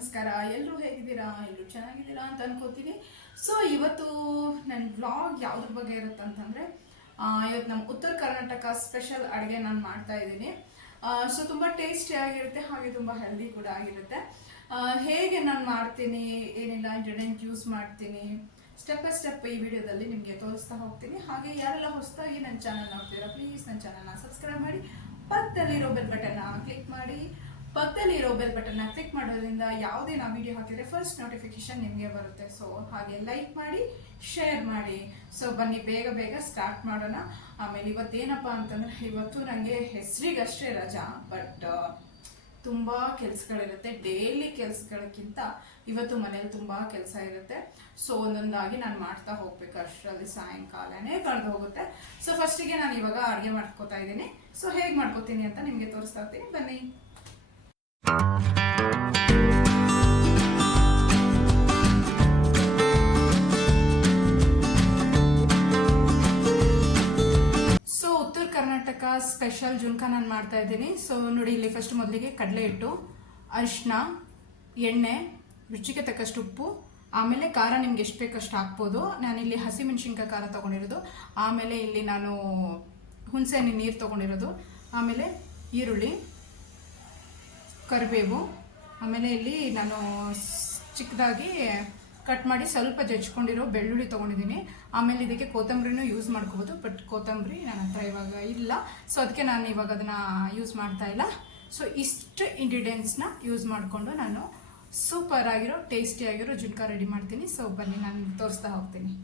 ನಮಸ್ಕಾರ. ಎಲ್ಲರೂ ಹೇಗಿದ್ದೀರಾ? ಎಲ್ಲರೂ ಚೆನ್ನಾಗಿದ್ದೀರಾ ಅಂತ ಅನ್ಕೋತೀನಿ. ಸೊ ಇವತ್ತು ನನ್ನ ವ್ಲಾಗ್ ಯಾವುದ್ರ ಬಗ್ಗೆ ಇರುತ್ತೆ ಅಂತಂದರೆ, ಇವತ್ತು ನಮ್ಮ ಉತ್ತರ ಕರ್ನಾಟಕ ಸ್ಪೆಷಲ್ ಅಡುಗೆ ನಾನು ಮಾಡ್ತಾ ಇದ್ದೀನಿ. ಸೊ ತುಂಬ ಟೇಸ್ಟಿ ಆಗಿರುತ್ತೆ, ಹಾಗೆ ತುಂಬ ಹೆಲ್ದಿ ಕೂಡ ಆಗಿರುತ್ತೆ. ಹೇಗೆ ನಾನು ಮಾಡ್ತೀನಿ, ಏನೆಲ್ಲ ಇಂಗ್ರೀಡಿಯೆಂಟ್ ಯೂಸ್ ಮಾಡ್ತೀನಿ, ಸ್ಟೆಪ್ ಬೈ ಸ್ಟೆಪ್ ಈ ವಿಡಿಯೋದಲ್ಲಿ ನಿಮಗೆ ತೋರಿಸ್ತಾ ಹೋಗ್ತೀನಿ. ಹಾಗೆ ಯಾರೆಲ್ಲ ಹೊಸದಾಗಿ ನನ್ನ ಚಾನಲ್ ನೋಡ್ತೀರಾ, ಪ್ಲೀಸ್ ನನ್ನ ಚಾನಲ್ನ ಸಬ್ಸ್ಕ್ರೈಬ್ ಮಾಡಿ, ಪಕ್ಕದಲ್ಲಿರೋ ಬೆಲ್ ಬಟನ್ನ ಕ್ಲಿಕ್ ಮಾಡಿ. ಪಕ್ಕದಲ್ಲಿರೋ ಬೆಲ್ ಬಟನ್ನ ಕ್ಲಿಕ್ ಮಾಡೋದ್ರಿಂದ ಯಾವುದೇ ನಾವು ವಿಡಿಯೋ ಹಾಕಿದ್ರೆ ಫಸ್ಟ್ ನೋಟಿಫಿಕೇಶನ್ ನಿಮಗೆ ಬರುತ್ತೆ. ಸೊ ಹಾಗೆ ಲೈಕ್ ಮಾಡಿ, ಶೇರ್ ಮಾಡಿ. ಸೊ ಬನ್ನಿ ಬೇಗ ಬೇಗ ಸ್ಟಾರ್ಟ್ ಮಾಡೋಣ. ಆಮೇಲೆ ಇವತ್ತೇನಪ್ಪ ಅಂತಂದರೆ, ಇವತ್ತು ನನಗೆ ಹೆಸರಿಗಷ್ಟೇ ರಜಾ, ಬಟ್ ತುಂಬ ಕೆಲಸಗಳಿರುತ್ತೆ. ಡೈಲಿ ಕೆಲಸಗಳಕ್ಕಿಂತ ಇವತ್ತು ಮನೇಲಿ ತುಂಬ ಕೆಲಸ ಇರುತ್ತೆ. ಸೊ ಒಂದೊಂದಾಗಿ ನಾನು ಮಾಡ್ತಾ ಹೋಗ್ಬೇಕು, ಅಷ್ಟರಲ್ಲಿ ಸಾಯಂಕಾಲನೇ ಕಳೆದು ಹೋಗುತ್ತೆ. ಸೊ ಫಸ್ಟಿಗೆ ನಾನು ಇವಾಗ ಅಡುಗೆ ಮಾಡ್ಕೋತಾ ಇದ್ದೀನಿ. ಸೊ ಹೇಗೆ ಮಾಡ್ಕೋತೀನಿ ಅಂತ ನಿಮಗೆ ತೋರಿಸ್ತಾ ಇರ್ತೀನಿ, ಬನ್ನಿ. ಸೊ ಉತ್ತರ ಕರ್ನಾಟಕ ಸ್ಪೆಷಲ್ ಜುನ್ಕ ನಾನು ಮಾಡ್ತಾ ಇದ್ದೀನಿ. ಸೊ ನೋಡಿ, ಇಲ್ಲಿ ಫಸ್ಟ್ ಮೊದಲಿಗೆ ಕಡಲೆ ಹಿಟ್ಟು, ಅರಿಶಿನ, ಎಣ್ಣೆ, ರುಚಿಗೆ ತಕ್ಕಷ್ಟು ಉಪ್ಪು, ಆಮೇಲೆ ಖಾರ ನಿಮ್ಗೆ ಎಷ್ಟು ಬೇಕಷ್ಟು ಹಾಕ್ಬೋದು. ನಾನಿಲ್ಲಿ ಹಸಿಮೆಣಸಿನ್ಕಾಯಿ ಖಾರ ತೊಗೊಂಡಿರೋದು, ಆಮೇಲೆ ಇಲ್ಲಿ ನಾನು ಹುಣಸೆಹಣ್ಣಿನ ನೀರು ತೊಗೊಂಡಿರೋದು, ಆಮೇಲೆ ಈರುಳ್ಳಿ, ಕರಿಬೇವು, ಆಮೇಲೆ ಇಲ್ಲಿ ನಾನು ಚಿಕ್ಕದಾಗಿ ಕಟ್ ಮಾಡಿ ಸ್ವಲ್ಪ ಜಜ್ಕೊಂಡಿರೋ ಬೆಳ್ಳುಳ್ಳಿ ತೊಗೊಂಡಿದ್ದೀನಿ. ಆಮೇಲೆ ಇದಕ್ಕೆ ಕೊತ್ತಂಬರಿನೂ ಯೂಸ್ ಮಾಡ್ಕೋಬೋದು, ಬಟ್ ಕೊತ್ತಂಬರಿ ನನ್ನ ಹತ್ರ ಇವಾಗ ಇಲ್ಲ, ಸೊ ಅದಕ್ಕೆ ನಾನು ಇವಾಗ ಅದನ್ನು ಯೂಸ್ ಮಾಡ್ತಾ ಇಲ್ಲ. ಸೊ ಇಷ್ಟು ಇಂಗ್ರೀಡಿಯೆಂಟ್ಸ್ನ ಯೂಸ್ ಮಾಡಿಕೊಂಡು ನಾನು ಸೂಪರ್ ಆಗಿರೋ ಟೇಸ್ಟಿಯಾಗಿರೋ ಜುನ್ಕ ರೆಡಿ ಮಾಡ್ತೀನಿ. ಸೊ ಬನ್ನಿ ನಾನು ತೋರಿಸ್ತಾ ಹೋಗ್ತೀನಿ.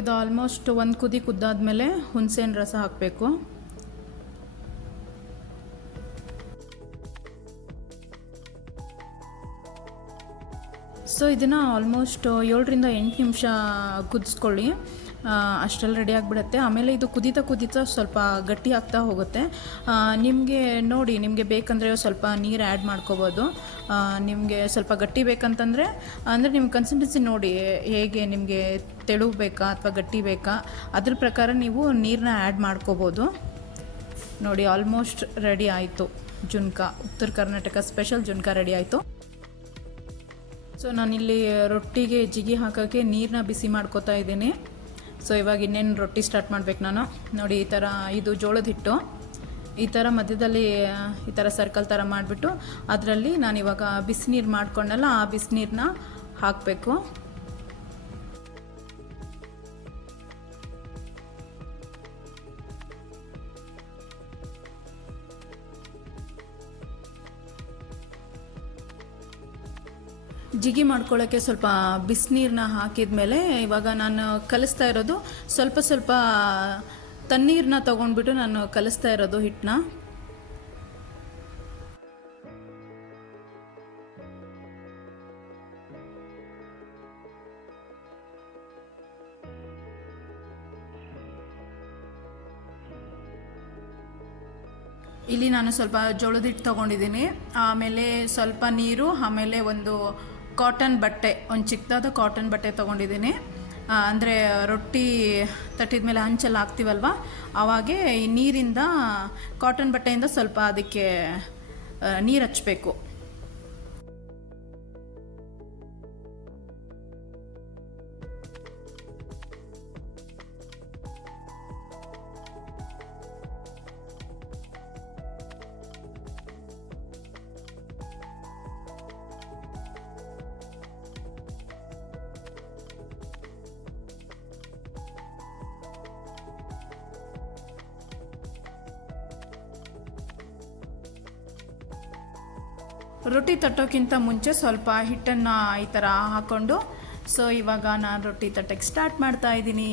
ಇದು ಆಲ್ಮೋಸ್ಟ್ ಒಂದು ಕುದಿ ಕುದ್ದಾದ್ಮೇಲೆ ಹುಣಸೆಹಣ್ಣು ರಸ ಹಾಕಬೇಕು. ಸೊ ಇದನ್ನು ಆಲ್ಮೋಸ್ಟ್ 7ರಿಂದ 8 ನಿಮಿಷ ಕುದಿಸ್ಕೊಳ್ಳಿ. ಅಷ್ಟರಲ್ಲಿ ರೆಡಿ ಆಗಿಬಿಡುತ್ತೆ. ಆಮೇಲೆ ಇದು ಕುದೀತಾ ಸ್ವಲ್ಪ ಗಟ್ಟಿ ಆಗ್ತಾ ಹೋಗುತ್ತೆ. ನಿಮಗೆ ನೋಡಿ, ನಿಮಗೆ ಬೇಕಂದರೆ ಸ್ವಲ್ಪ ನೀರು ಆ್ಯಡ್ ಮಾಡ್ಕೋಬೋದು. ನಿಮಗೆ ಸ್ವಲ್ಪ ಗಟ್ಟಿ ಬೇಕಂತಂದರೆ ಅಂದರೆ ನಿಮ್ಮ ಕನ್ಸಿಸ್ಟೆನ್ಸಿ ನೋಡಿ, ಹೇಗೆ ನಿಮಗೆ ತೆಳು ಬೇಕಾ ಅಥವಾ ಗಟ್ಟಿ ಬೇಕಾ ಅದ್ರ ಪ್ರಕಾರ ನೀವು ನೀರನ್ನ ಆ್ಯಡ್ ಮಾಡ್ಕೋಬೋದು. ನೋಡಿ, ಆಲ್ಮೋಸ್ಟ್ ರೆಡಿ ಆಯಿತು ಜುನ್ಕ. ಉತ್ತರ ಕರ್ನಾಟಕ ಸ್ಪೆಷಲ್ ಜುನ್ಕ ರೆಡಿ ಆಯಿತು. ಸೊ ನಾನಿಲ್ಲಿ ರೊಟ್ಟಿಗೆ ಜಿಗಿ ಹಾಕೋಕ್ಕೆ ನೀರನ್ನ ಬಿಸಿ ಮಾಡ್ಕೋತಾ ಇದ್ದೀನಿ. ಸೊ ಇವಾಗ ಇನ್ನೇನು ರೊಟ್ಟಿ ಸ್ಟಾರ್ಟ್ ಮಾಡ್ಬೇಕು ನಾನು. ನೋಡಿ, ಈ ಥರ ಇದು ಜೋಳದ ಹಿಟ್ಟು, ಈ ಥರ ಮಧ್ಯದಲ್ಲಿ ಈ ಥರ ಸರ್ಕಲ್ ಥರ ಮಾಡಿಬಿಟ್ಟು ಅದರಲ್ಲಿ ನಾನಿವಾಗ ಬಿಸಿನೀರು ಮಾಡ್ಕೊಂಡಲ್ಲ, ಆ ಬಿಸಿನೀರನ್ನ ಹಾಕಬೇಕು. ಜಿಗಿ ಮಾಡ್ಕೊಳ್ಳೋಕ್ಕೆ ಸ್ವಲ್ಪ ಬಿಸಿನೀರನ್ನ ಹಾಕಿದ ಮೇಲೆ ಇವಾಗ ನಾನು ಕಲಿಸ್ತಾ ಇರೋದು ಸ್ವಲ್ಪ ತಣ್ಣೀರನ್ನ ತೊಗೊಂಡ್ಬಿಟ್ಟು ನಾನು ಕಲಿಸ್ತಾ ಇರೋದು ಹಿಟ್ಟನ್ನ. ಇಲ್ಲಿ ನಾನು ಸ್ವಲ್ಪ ಜೋಳದ ಹಿಟ್ಟು ತೊಗೊಂಡಿದ್ದೀನಿ, ಆಮೇಲೆ ಸ್ವಲ್ಪ ನೀರು, ಆಮೇಲೆ ಒಂದು ಕಾಟನ್ ಬಟ್ಟೆ, ಒಂದು ಚಿಕ್ಕದಾದ ಕಾಟನ್ ಬಟ್ಟೆ ತೊಗೊಂಡಿದ್ದೀನಿ. ಅಂದರೆ ರೊಟ್ಟಿ ತಟ್ಟಿದ ಮೇಲೆ ಹಂಚಲ್ಲಿ ಹಾಕ್ತೀವಲ್ವ, ಆವಾಗೆ ಈ ನೀರಿಂದ, ಕಾಟನ್ ಬಟ್ಟೆಯಿಂದ ಸ್ವಲ್ಪ ಅದಕ್ಕೆ ನೀರು ಹಚ್ಚಬೇಕು. ರೊಟ್ಟಿ ತಟ್ಟೋಕ್ಕಿಂತ ಮುಂಚೆ ಸ್ವಲ್ಪ ಹಿಟ್ಟನ್ನು ಈ ಥರ ಹಾಕ್ಕೊಂಡು, ಸೊ ಇವಾಗ ನಾನು ರೊಟ್ಟಿ ತಟ್ಟಕ್ಕೆ ಸ್ಟಾರ್ಟ್ ಮಾಡ್ತಾ ಇದ್ದೀನಿ.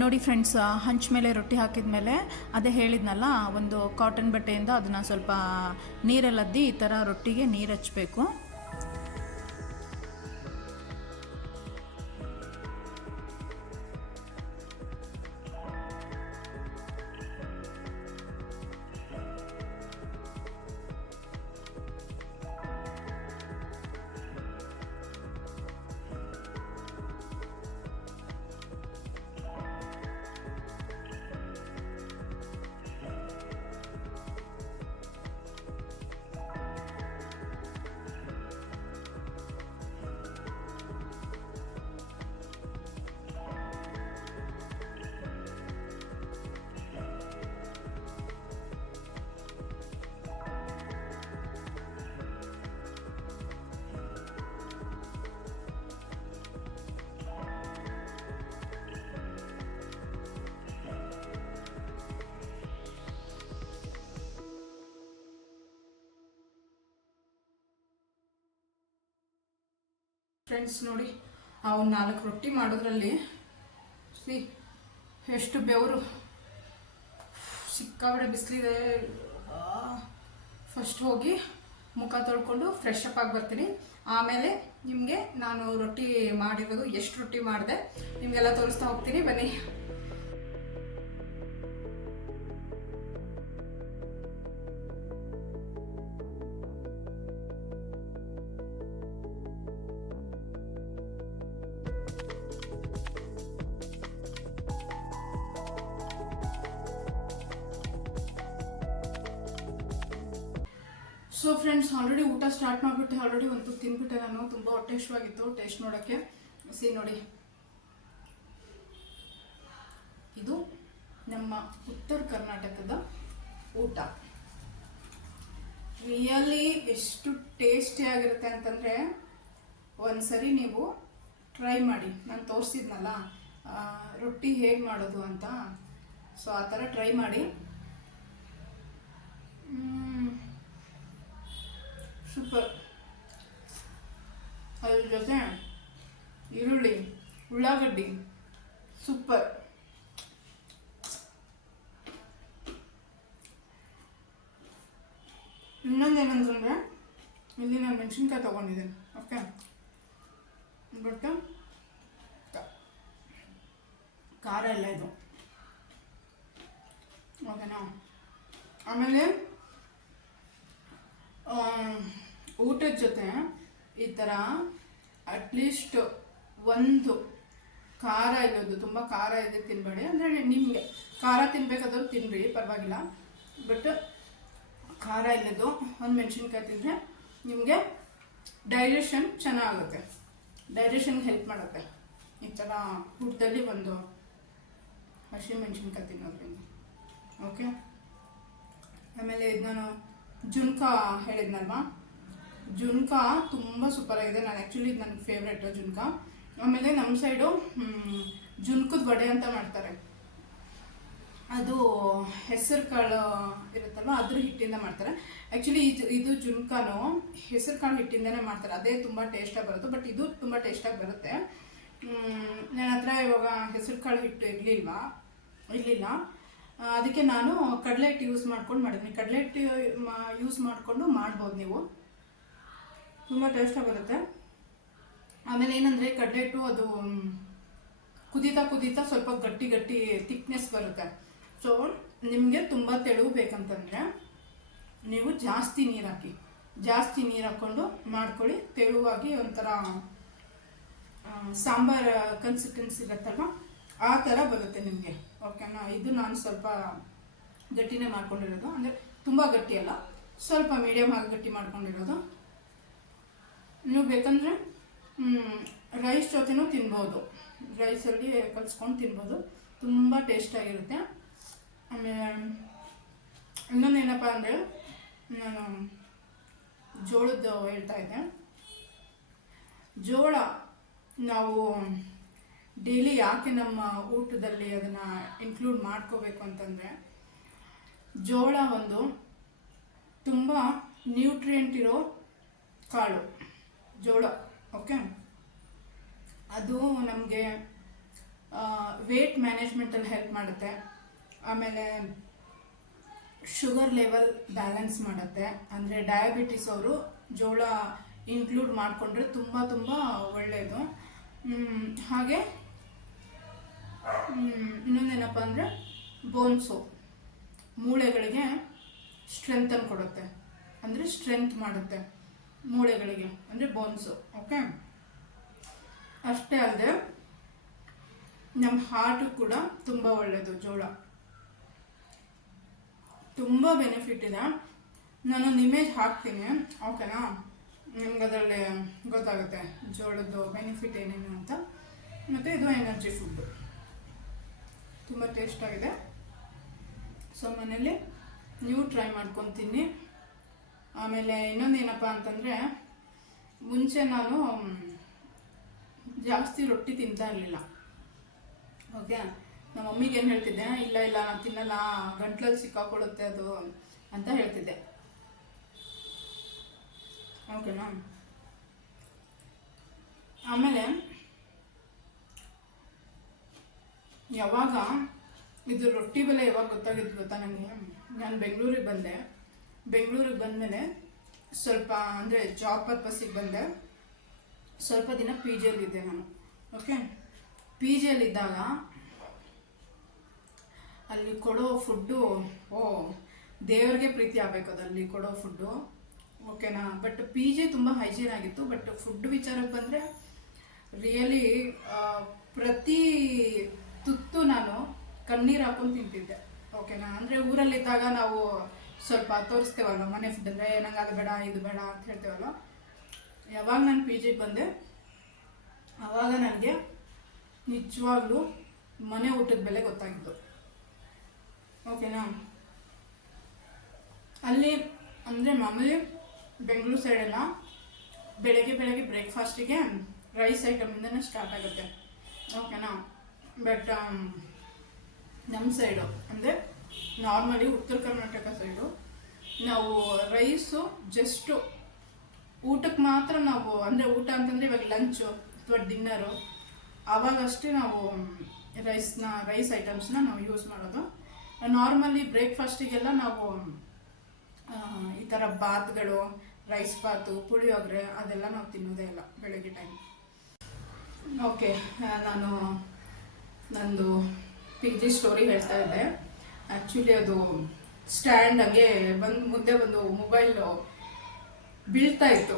ನೋಡಿ ಫ್ರೆಂಡ್ಸ್, ಹಂಚ ಮೇಲೆ ರೊಟ್ಟಿ ಹಾಕಿದ ಮೇಲೆ ಅದೇ ಹೇಳಿದ್ನಲ್ಲ, ಒಂದು ಕಾಟನ್ ಬಟ್ಟೆಯಿಂದ ಅದನ್ನು ಸ್ವಲ್ಪ ನೀರಲ್ಲದ್ದಿ ಈ ಥರ ರೊಟ್ಟಿಗೆ ನೀರು ಹಚ್ಚಬೇಕು. ಫ್ರೆಂಡ್ಸ್ ನೋಡಿ, ಆ ಒಂದು 4 ರೊಟ್ಟಿ ಮಾಡೋದ್ರಲ್ಲಿ ಎಷ್ಟು ಬೆವರು ಸಿಕ್ಕಾಬಡೆ ಬಿಸಿಲಿದೆ. ಫಸ್ಟ್ ಹೋಗಿ ಮುಖ ತೊಳ್ಕೊಂಡು ಫ್ರೆಶ್ ಅಪ್ ಆಗಿ ಬರ್ತೀನಿ. ಆಮೇಲೆ ನಿಮಗೆ ನಾನು ರೊಟ್ಟಿ ಮಾಡಿರೋದು, ಎಷ್ಟು ರೊಟ್ಟಿ ಮಾಡಿದೆ ನಿಮಗೆಲ್ಲ ತೋರಿಸ್ತಾ ಹೋಗ್ತೀನಿ, ಬನ್ನಿ. ಸೊ ಫ್ರೆಂಡ್ಸ್, ಆಲ್ರೆಡಿ ಊಟ ಸ್ಟಾರ್ಟ್ ಮಾಡಿಬಿಟ್ಟೆ. ಆಲ್ರೆಡಿ ಒಂದು ತಿಂದ್ಬಿಟ್ಟೆ ನಾನು. ತುಂಬ ಹೊಟ್ಟೆ ಇಷ್ಟವಾಗಿತ್ತು ಟೇಸ್ಟ್ ನೋಡೋಕ್ಕೆ. ನೋಡಿ, ಇದು ನಮ್ಮ ಉತ್ತರ ಕರ್ನಾಟಕದ ಊಟ. ರಿಯಲಿ ಎಷ್ಟು ಟೇಸ್ಟಿಯಾಗಿರುತ್ತೆ ಅಂತಂದರೆ ಒಂದ್ಸರಿ ನೀವು ಟ್ರೈ ಮಾಡಿ. ನಾನು ತೋರಿಸಿದ್ನಲ್ಲ ರೊಟ್ಟಿ ಹೇಗೆ ಮಾಡೋದು ಅಂತ, ಸೊ ಆ ಥರ ಟ್ರೈ ಮಾಡಿ. ಸೂಪರ್. ಅದ್ರ ಜೊತೆ ಈರುಳ್ಳಿ, ಉಳ್ಳಾಗಡ್ಡಿ, ಸೂಪರ್. ಇನ್ನೊಂದೇನಂತಂದರೆ ಇಲ್ಲಿ ನಾನು ಮೆಣಸಿನ್ಕಾಯಿ ತೊಗೊಂಡಿದ್ದೀನಿ. ಓಕೆ, ಬಟ್ ಖಾರ ಇಲ್ಲ ಇದು. ಓಕೆನಾ? ಆಮೇಲೆ ಊಟದ ಜೊತೆ ಈ ಥರ ಅಟ್ಲೀಸ್ಟ್ ಒಂದು ಖಾರ ಇರೋದು, ತುಂಬ ಖಾರ ಇದೆ ತಿನ್ನಬೇಡಿ. ಅಂದರೆ ನಿಮಗೆ ಖಾರ ತಿನ್ಬೇಕಾದ್ರೂ ತಿನ್ನಿರಿ, ಪರವಾಗಿಲ್ಲ. ಬಟ್ ಖಾರ ಇಲ್ಲದು ಒಂದು ಮೆಣಸಿನ್ಕಾಯಿ ತಿಂದರೆ ನಿಮಗೆ ಡೈಜೆಷನ್ ಚೆನ್ನಾಗುತ್ತೆ, ಡೈಜೆಷನ್ಗೆ ಹೆಲ್ಪ್ ಮಾಡುತ್ತೆ ಈ ಥರ ಊಟದಲ್ಲಿ ಒಂದು ಹಸಿ ಮೆಣಸಿನ್ಕಾಯಿ ತಿನ್ನೋದ್ರಿಂದ. ಓಕೆ, ಆಮೇಲೆ ಇದು ನಾನು ಜುನ್ಕ ಹೇಳಿದ್ನಲ್ವಾ, ಜುನ್ಕ ತುಂಬ ಸೂಪರಾಗಿದೆ. ನಾನು ಆ್ಯಕ್ಚುಲಿ ಇದು ನನಗೆ ಫೇವ್ರೆಟ್ ಜುನ್ಕ. ಆಮೇಲೆ ನಮ್ಮ ಸೈಡು ಜುನ್ಕದ ವಡೆ ಅಂತ ಮಾಡ್ತಾರೆ. ಅದು ಹೆಸರು ಕಾಳು ಇರುತ್ತಲ್ವ, ಅದ್ರ ಹಿಟ್ಟಿಂದ ಮಾಡ್ತಾರೆ. ಆ್ಯಕ್ಚುಲಿ ಇದು ಜುನ್ಕನೂ ಹೆಸರು ಕಾಳು ಹಿಟ್ಟಿಂದನೇ ಮಾಡ್ತಾರೆ. ಅದೇ ತುಂಬ ಟೇಸ್ಟಾಗಿ ಬರುತ್ತೆ. ಬಟ್ ಇದು ತುಂಬ ಟೇಸ್ಟಾಗಿ ಬರುತ್ತೆ. ನನ್ನ ಹತ್ರ ಇವಾಗ ಹೆಸರು ಕಾಳು ಹಿಟ್ಟು ಇರಲಿಲ್ಲ. ಅದಕ್ಕೆ ನಾನು ಕಡಲೆ ಹಿಟ್ಟು ಯೂಸ್ ಮಾಡ್ಕೊಂಡು ಮಾಡಿದ್ದೀನಿ. ಕಡಲೆ ಹಿಟ್ಟು ಯೂಸ್ ಮಾಡಿಕೊಂಡು ಮಾಡ್ಬೋದು ನೀವು, ತುಂಬ ಟೇಸ್ಟಾಗಿ ಬರುತ್ತೆ. ಆಮೇಲೆ ಏನಂದರೆ ಕಡಲೆ ಹಿಟ್ಟು ಅದು ಕುದೀತಾ ಸ್ವಲ್ಪ ಗಟ್ಟಿ ಥಿಕ್ನೆಸ್ ಬರುತ್ತೆ. ಸೊ ನಿಮಗೆ ತುಂಬ ತೆಳು ಬೇಕಂತಂದರೆ ನೀವು ಜಾಸ್ತಿ ನೀರು ಹಾಕ್ಕೊಂಡು ಮಾಡ್ಕೊಳ್ಳಿ. ತೆಳುವಾಗಿ ಒಂಥರ ಸಾಂಬಾರು ಕನ್ಸಿಸ್ಟೆನ್ಸಿ ಇರುತ್ತಲ್ವ, ಆ ಥರ ಬರುತ್ತೆ ನಿಮಗೆ. ಓಕೆನಾ? ಇದು ನಾನು ಸ್ವಲ್ಪ ಗಟ್ಟಿನೇ ಮಾಡ್ಕೊಂಡಿರೋದು, ಅಂದರೆ ತುಂಬ ಗಟ್ಟಿ ಅಲ್ಲ, ಸ್ವಲ್ಪ ಮೀಡಿಯಮ್ ಆಗಿ ಗಟ್ಟಿ ಮಾಡ್ಕೊಂಡಿರೋದು. ನೀವು ಬೇಕಂದರೆ ರೈಸ್ ಜೊತೆನೂ ತಿನ್ಬೋದು, ರೈಸಲ್ಲಿ ಕಲಿಸ್ಕೊಂಡು ತಿನ್ಬೋದು, ತುಂಬ ಟೇಸ್ಟಾಗಿರುತ್ತೆ. ಆಮೇಲೆ ಇನ್ನೊಂದೇನಪ್ಪ ಅಂದರೆ, ನಾನು ಜೋಳದ್ದು ಹೇಳ್ತಾ ಇದ್ದೆ. ಜೋಳ ನಾವು ಡೈಲಿ ಯಾಕೆ ನಮ್ಮ ಊಟದಲ್ಲಿ ಅದನ್ನು ಇನ್ಕ್ಲೂಡ್ ಮಾಡ್ಕೋಬೇಕು ಅಂತಂದರೆ, ಜೋಳ ಒಂದು ತುಂಬ ನ್ಯೂಟ್ರಿಯೆಂಟ್ ಇರೋ ಕಾಳು ಜೋಳ. ಓಕೆ, ಅದು ನಮಗೆ ವೇಟ್ ಮ್ಯಾನೇಜ್ಮೆಂಟಲ್ಲಿ ಹೆಲ್ಪ್ ಮಾಡುತ್ತೆ. ಆಮೇಲೆ ಶುಗರ್ ಲೆವೆಲ್ ಬ್ಯಾಲೆನ್ಸ್ ಮಾಡುತ್ತೆ. ಅಂದರೆ ಡಯಾಬಿಟಿಸ್ ಅವರು ಜೋಳ ಇನ್ಕ್ಲೂಡ್ ಮಾಡಿಕೊಂಡ್ರೆ ತುಂಬ ಒಳ್ಳೆಯದು. ಹಾಗೆ ಇನ್ನೊಂದೇನಪ್ಪ ಅಂದರೆ ಬೋನ್ಸು, ಮೂಳೆಗಳಿಗೆ ಸ್ಟ್ರೆಂತನ್ನು ಕೊಡುತ್ತೆ, ಅಂದರೆ ಸ್ಟ್ರೆಂತ್ ಮಾಡುತ್ತೆ ಮೂಳೆಗಳಿಗೆ, ಅಂದರೆ ಬೋನ್ಸು. ಓಕೆ, ಅಷ್ಟೇ ಅಲ್ಲದೆ ನಮ್ಮ ಹಾರ್ಟು ಕೂಡ ತುಂಬ ಒಳ್ಳೆಯದು ಜೋಳ. ತುಂಬ ಬೆನಿಫಿಟ್ ಇದೆ. ನಾನೊಂದು ಇಮೇಜ್ ಹಾಕ್ತೀನಿ, ಓಕೆನಾ? ನಿಮ್ಗೆ ಅದರಲ್ಲಿ ಗೊತ್ತಾಗುತ್ತೆ ಜೋಳದ್ದು ಬೆನಿಫಿಟ್ ಏನೇನು ಅಂತ. ಮತ್ತು ಇದು ಎನರ್ಜಿ ಫುಡ್ಡು, ತುಂಬ ಟೇಸ್ಟಾಗಿದೆ. ಸೊ ಮನೇಲಿ ನೀವು ಟ್ರೈ ಮಾಡ್ಕೊಂಡು ತಿನ್ನಿ. ಆಮೇಲೆ ಇನ್ನೊಂದೇನಪ್ಪ ಅಂತಂದರೆ, ಮುಂಚೆ ನಾನು ಜಾಸ್ತಿ ರೊಟ್ಟಿ ತಿಂತಾ ಇರಲಿಲ್ಲ. ಓಕೆ, ನಮ್ಮ ಮಮ್ಮಿಗೆ ಏನು ಹೇಳ್ತಿದ್ದೆ, ಇಲ್ಲ ನಾನು ತಿನ್ನಲ್ಲ, ಗಂಟ್ಲಲ್ಲಿ ಸಿಕ್ಕಾಕೊಳ್ಳುತ್ತೆ ಅದು ಅಂತ ಹೇಳ್ತಿದ್ದೆ. ಓಕೆನಾ? ಆಮೇಲೆ ಯಾವಾಗ ಇದು ರೊಟ್ಟಿ ಬೆಲೆ ಯಾವಾಗ ಗೊತ್ತಾಗಿತ್ತು ಗೊತ್ತಾ ನನಗೆ? ನಾನು ಬೆಂಗಳೂರಿಗೆ ಬಂದೆ. ಬೆಂಗಳೂರಿಗೆ ಬಂದಮೇಲೆ ಸ್ವಲ್ಪ ಅಂದರೆ ಜಾಬ್ ಪರ್ಪಸ್ಸಿಗೆ ಬಂದೆ. ಸ್ವಲ್ಪ ದಿನ ಪಿ ಜಿಯಲ್ಲಿದ್ದೆ ನಾನು. ಓಕೆ, ಪಿ ಜಿಯಲ್ಲಿದ್ದಾಗ ಅಲ್ಲಿ ಕೊಡೋ ಫುಡ್ಡು ದೇವ್ರಿಗೆ ಪ್ರೀತಿ ಆಗಬೇಕು, ಅದಲ್ಲಿ ಕೊಡೋ ಫುಡ್ಡು. ಓಕೆನಾ? ಬಟ್ ಪಿ ಜಿ ತುಂಬ ಹೈಜೀನ್ ಆಗಿತ್ತು. ಬಟ್ ಫುಡ್ ವಿಚಾರಕ್ಕೆ ಬಂದರೆ ರಿಯಲಿ ಪ್ರತಿ ತುತ್ತು ನಾನು ಕಣ್ಣೀರು ಹಾಕೊಂಡು ತಿಂತಿದ್ದೆ. ಓಕೆನಾ? ಅಂದರೆ ಊರಲ್ಲಿದ್ದಾಗ ನಾವು ಸ್ವಲ್ಪ ತೋರಿಸ್ತೇವಲ್ಲ ಮನೆ ಫುಡ್ ಅಂದರೆ ನಂಗೆ ಅದು ಬೇಡ ಇದು ಬೇಡ ಅಂತ ಹೇಳ್ತೇವಲ್ಲ. ಯಾವಾಗ ನಾನು ಪಿ ಜಿಗೆ ಬಂದೆ ಆವಾಗ ನನಗೆ ನಿಜವಾಗ್ಲೂ ಮನೆ ಊಟದ ಬೆಲೆ ಗೊತ್ತಾಗಿತ್ತು. ಓಕೆನಾ? ಅಲ್ಲಿ ಅಂದರೆ ಮಾಮೂಲಿ ಬೆಂಗಳೂರು ಸೈಡೆಲ್ಲ ಬೆಳಗ್ಗೆ ಬ್ರೇಕ್ಫಾಸ್ಟಿಗೆ ರೈಸ್ ಐಟಮಿಂದನೇ ಸ್ಟಾರ್ಟ್ ಆಗುತ್ತೆ. ಓಕೆನಾ? ಬಟ್ ನಮ್ಮ ಸೈಡು ಅಂದರೆ ನಾರ್ಮಲಿ ಉತ್ತರ ಕರ್ನಾಟಕ ಸೈಡು ನಾವು ರೈಸು ಜಸ್ಟು ಊಟಕ್ಕೆ ಮಾತ್ರ ನಾವು, ಅಂದರೆ ಊಟ ಅಂತಂದರೆ ಇವಾಗ ಲಂಚು ಅಥವಾ ಡಿನ್ನರು, ಆವಾಗಷ್ಟೇ ನಾವು ರೈಸ್ ಐಟಮ್ಸ್ನ ನಾವು ಯೂಸ್ ಮಾಡೋದು. ನಾರ್ಮಲಿ ಬ್ರೇಕ್ಫಾಸ್ಟಿಗೆಲ್ಲ ನಾವು ಈ ಥರ ಬಾತ್ಗಳು, ರೈಸ್ ಬಾತು, ಪುಳಿಯೋಗರೆ ಅದೆಲ್ಲ ನಾವು ತಿನ್ನೋದೇ ಇಲ್ಲ ಬೆಳಗ್ಗೆ ಟೈಮ್. ಓಕೆ, ನಾನು ನಂದು ಪಿ ಜಿ ಸ್ಟೋರಿ ಹೇಳ್ತಾ ಇದ್ದೆ. ಆ್ಯಕ್ಚುಲಿ ಅದು ಸ್ಟ್ಯಾಂಡ್ ಹಂಗೆ ಮುಂದೆ ಒಂದು ಮೊಬೈಲು ಬೀಳ್ತಾ ಇತ್ತು,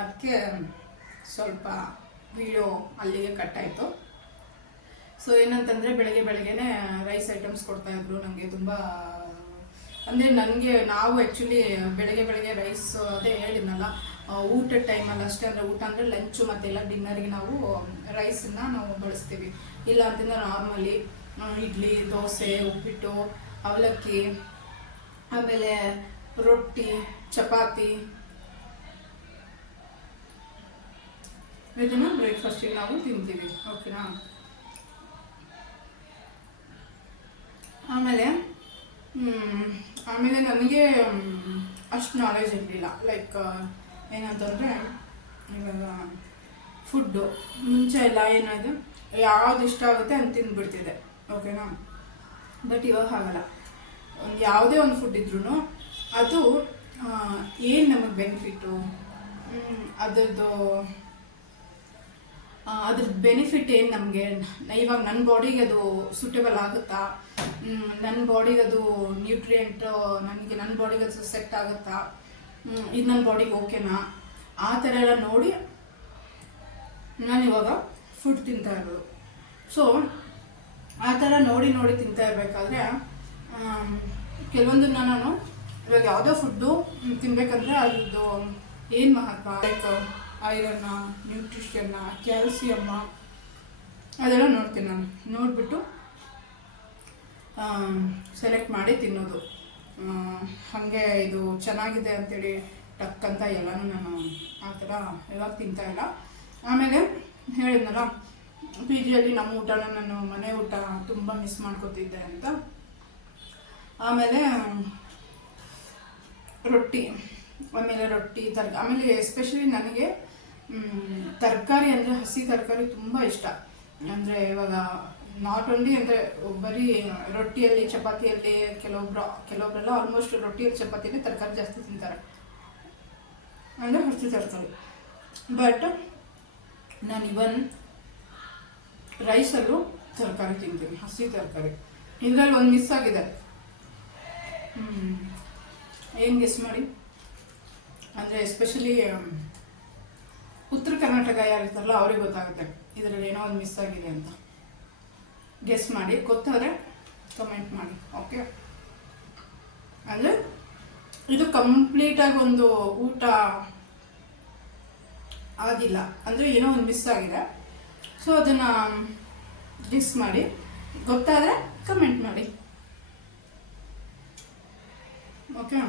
ಅದಕ್ಕೆ ಸ್ವಲ್ಪ ವಿಡಿಯೋ ಅಲ್ಲಿಗೆ ಕಟ್ಟಾಯಿತು. ಸೊ ಏನಂತಂದರೆ ಬೆಳಗ್ಗೆನೇ ರೈಸ್ ಐಟಮ್ಸ್ ಕೊಡ್ತಾಯಿದ್ರು ನನಗೆ. ತುಂಬ ಅಂದರೆ ನಾವು ಆ್ಯಕ್ಚುಲಿ ಬೆಳಗ್ಗೆ ರೈಸ್, ಅದೇ ಹೇಳಿದ್ನಲ್ಲ, ಊಟದ ಟೈಮಲ್ಲಿ ಅಷ್ಟೇ. ಅಂದರೆ ಊಟ ಅಂದರೆ ಲಂಚು ಮತ್ತೆಲ್ಲ ಡಿನ್ನರ್ಗೆ ನಾವು ರೈಸನ್ನು ನಾವು ಬಳಸ್ತೀವಿ. ಇಲ್ಲ ಅಂತಂದರೆ ನಾರ್ಮಲಿ ಇಡ್ಲಿ, ದೋಸೆ, ಉಪ್ಪಿಟ್ಟು, ಅವಲಕ್ಕಿ, ಆಮೇಲೆ ರೊಟ್ಟಿ, ಚಪಾತಿ, ಇದನ್ನು ಬ್ರೇಕ್ಫಾಸ್ಟಿಗೆ ನಾವು ತಿಂತೀವಿ. ಓಕೆನಾ? ಆಮೇಲೆ ನನಗೆ ಅಷ್ಟು ನಾಲೆಜ್ ಇರಲಿಲ್ಲ. ಲೈಕ್ ಏನಂತಂದರೆ ಇವಾಗ ಫುಡ್ಡು ಮುಂಚೆ ಎಲ್ಲ ಏನಾದ್ರು ಯಾವ್ದು ಇಷ್ಟ ಆಗುತ್ತೆ ಅಂತ ತಿಂದುಬಿಡ್ತಿದ್ದೆ. ಓಕೆನಾ? ಬಟ್ ಇವಾಗ ಹಾಗಲ್ಲ. ಒಂದು ಯಾವುದೇ ಒಂದು ಫುಡ್ ಇದ್ರೂ ಅದು ಏನು ನಮಗೆ ಬೆನಿಫಿಟ್ಟು, ಅದ್ರ ಬೆನಿಫಿಟ್ ಏನು ನಮಗೆ, ಇವಾಗ ನನ್ನ ಬಾಡಿಗೆ ಅದು ಸೂಟೇಬಲ್ ಆಗುತ್ತಾ, ನನ್ನ ಬಾಡಿಗೆ ಅದು ನ್ಯೂಟ್ರಿಯೆಂಟ್, ನನ್ನ ಬಾಡಿಗೆ ಅದು ಸೆಟ್ ಆಗುತ್ತಾ, ಇದು ನನ್ನ ಬಾಡಿಗೆ ಓಕೆನಾ, ಆ ಥರ ಎಲ್ಲ ನೋಡಿ ನಾನಿವಾಗ ಫುಡ್ ತಿಂತಾ ಇರೋದು. ಸೊ ಆ ಥರ ನೋಡಿ ತಿಂತಾ ಇರಬೇಕಾದ್ರೆ ಕೆಲವೊಂದನ್ನು ನಾನು ಇವಾಗ ಯಾವುದೋ ಫುಡ್ಡು ತಿನ್ನಬೇಕಂದ್ರೆ ಅದ್ರದ್ದು ಏನು ಮಹತ್ವ, ಲೈಕ್ ಐರನ್ನ, ನ್ಯೂಟ್ರಿಷನ್ನ, ಕ್ಯಾಲ್ಸಿಯಮ್ಮ ಅದೆಲ್ಲ ನೋಡ್ತೀನಿ ನಾನು. ನೋಡಿಬಿಟ್ಟು ಸೆಲೆಕ್ಟ್ ಮಾಡಿ ತಿನ್ನೋದು. ಹಾಗೆ ಇದು ಚೆನ್ನಾಗಿದೆ ಅಂತೇಳಿ ಟಕ್ಕಂತ ಎಲ್ಲನೂ ನಾನು ಆ ಥರ ಇವಾಗ ತಿಂತಾಯಿಲ್ಲ. ಆಮೇಲೆ ಹೇಳಿದ್ನಲ್ಲ, ಪಿ ಜಿಯಲ್ಲಿ ನಮ್ಮ ಊಟನ ನಾನು ಮನೆ ಊಟ ತುಂಬ ಮಿಸ್ ಮಾಡ್ಕೋತಿದ್ದೆ ಅಂತ. ಆಮೇಲೆ ರೊಟ್ಟಿ ಆಮೇಲೆ ಎಸ್ಪೆಷಲಿ ನನಗೆ ತರಕಾರಿ ಅಂದರೆ ಹಸಿ ತರಕಾರಿ ತುಂಬ ಇಷ್ಟ. ಅಂದರೆ ಇವಾಗ ನಾಟ್ ಓನ್ಲಿ ಅಂದರೆ ಬರೀ ರೊಟ್ಟಿಯಲ್ಲಿ ಚಪಾತಿಯಲ್ಲಿ ಕೆಲವೊಬ್ಬರೆಲ್ಲ ಆಲ್ಮೋಸ್ಟ್ ರೊಟ್ಟಿಯಲ್ಲಿ ಚಪಾತಿಯಲ್ಲಿ ತರಕಾರಿ ಜಾಸ್ತಿ ತಿಂತಾರೆ, ಅಂದರೆ ಹಸಿ ತರಕಾರಿ. ಬಟ್ ನಾನು ಇವನ್ ರೈಸಲ್ಲೂ ತರಕಾರಿ ತಿಂತೀನಿ, ಹಸಿ ತರಕಾರಿ. ಇದರಲ್ಲಿ ಒಂದು ಮಿಸ್ ಆಗಿದೆ. ಏನು ಗೆಸ್ ಮಾಡಿ? ಅಂದರೆ ಎಸ್ಪೆಷಲಿ ಉತ್ತರ ಕರ್ನಾಟಕ ಯಾರಿರ್ತಾರಲ್ಲ ಅವ್ರಿಗೆ ಗೊತ್ತಾಗುತ್ತೆ ಇದರಲ್ಲಿ ಏನೋ ಒಂದು ಮಿಸ್ ಆಗಿದೆ ಅಂತ. ಗೆಸ್ ಮಾಡಿ, ಗೊತ್ತಾದರೆ ಕಮೆಂಟ್ ಮಾಡಿ. ಓಕೆ? ಅಂದರೆ ಇದು ಕಂಪ್ಲೀಟಾಗಿ ಒಂದು ಊಟ ಆಗಿಲ್ಲ, ಅಂದರೆ ಏನೋ ಒಂದು ಮಿಸ್ ಆಗಿದೆ. ಸೊ ಅದನ್ನು ಗೆಸ್ ಮಾಡಿ, ಗೊತ್ತಾದರೆ ಕಮೆಂಟ್ ಮಾಡಿ. ಓಕೆ?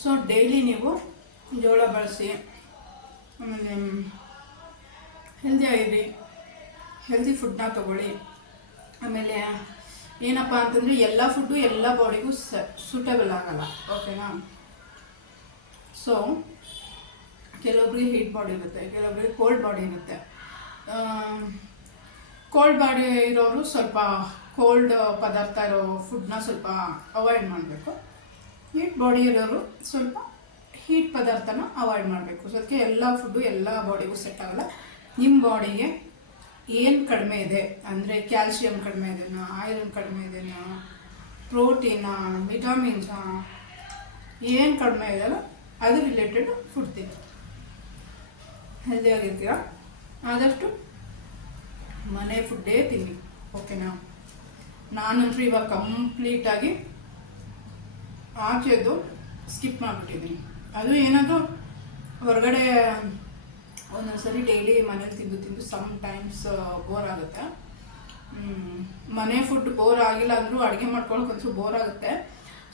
ಸೊ ಡೈಲಿ ನೀವು ಜೋಳ ಬಳಸಿ, ಆಮೇಲೆ ಹೆಲ್ದಿ ಆಗಿರಿ, ಹೆಲ್ದಿ ಫುಡ್ನ ತಗೊಳ್ಳಿ. ಆಮೇಲೆ ಏನಪ್ಪ ಅಂತಂದರೆ ಎಲ್ಲ ಫುಡ್ಡು ಎಲ್ಲ ಬಾಡಿಗೂ ಸೂಟೇಬಲ್ ಆಗಲ್ಲ. ಓಕೆನಾ? ಸೊ ಕೆಲವೊಬ್ರಿಗೆ ಹೀಟ್ ಬಾಡಿ ಇರುತ್ತೆ, ಕೆಲವೊಬ್ರಿಗೆ ಕೋಲ್ಡ್ ಬಾಡಿ ಇರುತ್ತೆ. ಕೋಲ್ಡ್ ಬಾಡಿ ಇರೋರು ಸ್ವಲ್ಪ ಕೋಲ್ಡ್ ಪದಾರ್ಥ ಇರೋ ಫುಡ್ನ ಸ್ವಲ್ಪ ಅವಾಯ್ಡ್ ಮಾಡಬೇಕು. ಹೀಟ್ ಬಾಡಿ ಇರೋರು ಸ್ವಲ್ಪ ಹೀಟ್ ಪದಾರ್ಥನ ಅವಾಯ್ಡ್ ಮಾಡಬೇಕು. ಸೊ ಅದಕ್ಕೆ ಎಲ್ಲ ಫುಡ್ಡು ಎಲ್ಲ ಬಾಡಿಗೂ ಸೆಟ್ ಆಗಲ್ಲ. ನಿಮ್ಮ ಬಾಡಿಗೆ ಏನು ಕಡಿಮೆ ಇದೆ ಅಂದರೆ ಕ್ಯಾಲ್ಶಿಯಂ ಕಡಿಮೆ ಇದೆನಾ, ಐರನ್ ಕಡಿಮೆ ಇದೆನಾ, ಪ್ರೋಟೀನಾ, ವಿಟಮಿನ್ಸಾ, ಏನು ಕಡಿಮೆ ಇದೆಯಲ್ಲ ಅದು ರಿಲೇಟೆಡ್ ಫುಡ್ ತಿನ್ನಿ, ಹೆಲ್ದಿಯಾಗಿರ್ತೀರ. ಆದಷ್ಟು ಮನೆ ಫುಡ್ಡೇ ತಿನ್ನಿ, ಓಕೆನಾ. ನಾನಂತೂ ಇವಾಗ ಕಂಪ್ಲೀಟಾಗಿ ಆಚೆದು ಸ್ಕಿಪ್ ಮಾಡಿಬಿಟ್ಟಿದ್ದೀನಿ. ಅದು ಏನಾದರೂ ಹೊರಗಡೆ ಒಂದೊಂದ್ಸರಿ ಡೈಲಿ ಮನೇಲಿ ತಿಂದು ಸಮ್ ಟೈಮ್ಸ್ ಬೋರ್ ಆಗುತ್ತೆ. ಮನೆ ಫುಡ್ ಬೋರ್ ಆಗಿಲ್ಲ ಅಂದರೂ ಅಡುಗೆ ಮಾಡ್ಕೊಳ್ಳೋಕೆ ಒಂಚೂರು ಬೋರ್ ಆಗುತ್ತೆ.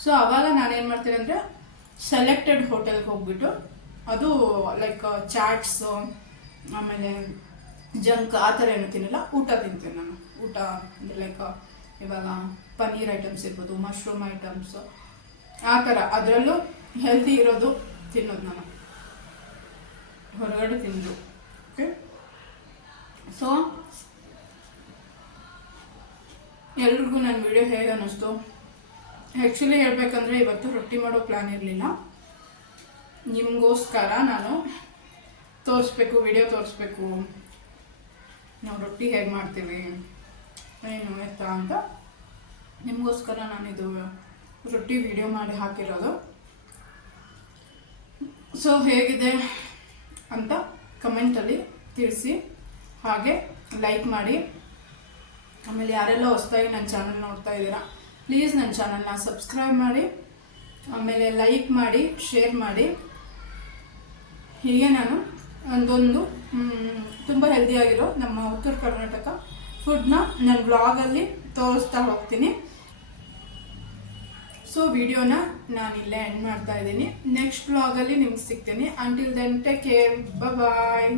ಸೊ ಆವಾಗ ನಾನೇನು ಮಾಡ್ತೀನಿ ಅಂದರೆ ಸೆಲೆಕ್ಟೆಡ್ ಹೋಟೆಲ್ಗೆ ಹೋಗ್ಬಿಟ್ಟು ಅದು ಲೈಕ್ ಚಾಟ್ಸು ಆಮೇಲೆ ಜಂಕ್ ಆ ಥರ ಏನು ತಿನ್ನಲ್ಲ, ಊಟ ತಿಂತೀನಿ ನಾನು. ಊಟ ಲೈಕ್ ಇವಾಗ ಪನ್ನೀರ್ ಐಟಮ್ಸ್ ಇರ್ಬೋದು, ಮಶ್ರೂಮ್ ಐಟಮ್ಸು ಆ ಥರ, ಅದರಲ್ಲೂ ಹೆಲ್ದಿ ಇರೋದು ತಿನ್ನೋದು ನಾನು, ಹೊರಗಡೆ ತಿನ್ನೋದು. ಓಕೆ, ಸೊ ಎಲ್ರಿಗೂ ನನ್ನ ವಿಡಿಯೋ ಹೇಗೆ ಅನ್ನಿಸ್ತು? ಆ್ಯಕ್ಚುಲಿ ಹೇಳ್ಬೇಕಂದ್ರೆ ಇವತ್ತು ರೊಟ್ಟಿ ಮಾಡೋ ಪ್ಲ್ಯಾನ್ ಇರಲಿಲ್ಲ. ನಿಮಗೋಸ್ಕರ ನಾನು ತೋರಿಸ್ಬೇಕು, ವಿಡಿಯೋ ತೋರಿಸ್ಬೇಕು, ನಾವು ರೊಟ್ಟಿ ಹೇಗೆ ಮಾಡ್ತೀವಿ ಏನು ಎತ್ತ ಅಂತ ನಿಮಗೋಸ್ಕರ ನಾನಿದು ರೊಟ್ಟಿ ವಿಡಿಯೋ ಮಾಡಿ ಹಾಕಿರೋದು. ಸೊ ಹೇಗಿದೆ ಅಂತ ಕಮೆಂಟಲ್ಲಿ ತಿಳಿಸಿ, ಹಾಗೆ ಲೈಕ್ ಮಾಡಿ. ಆಮೇಲೆ ಯಾರೆಲ್ಲ ಹೊಸದಾಗಿ ನನ್ನ ಚಾನಲ್ ನೋಡ್ತಾ ಇದ್ದೀರಾ ಪ್ಲೀಸ್ ನನ್ನ ಚಾನಲ್ನ ಸಬ್ಸ್ಕ್ರೈಬ್ ಮಾಡಿ, ಆಮೇಲೆ ಲೈಕ್ ಮಾಡಿ, ಶೇರ್ ಮಾಡಿ. ಹೀಗೆ ನಾನು ಒಂದೊಂದು ತುಂಬ ಹೆಲ್ದಿಯಾಗಿರೋ ನಮ್ಮ ಉತ್ತರ ಕರ್ನಾಟಕ ಫುಡ್ನ ನನ್ನ ವ್ಲಾಗಲ್ಲಿ ತೋರಿಸ್ತಾ ಹೋಗ್ತೀನಿ. ಸೊ ವಿಡಿಯೋನ ನಾನಿಲ್ಲೇ ಎಂಡ್ ಮಾಡ್ತಾ ಇದ್ದೀನಿ. ನೆಕ್ಸ್ಟ್ ವ್ಲಾಗಲ್ಲಿ ನಿಮ್ಗೆ ಸಿಗ್ತೀನಿ. ಅಂಟಿಲ್ ದೆನ್ ಟೇಕ್ ಕೇರ್, ಬಾಯ್.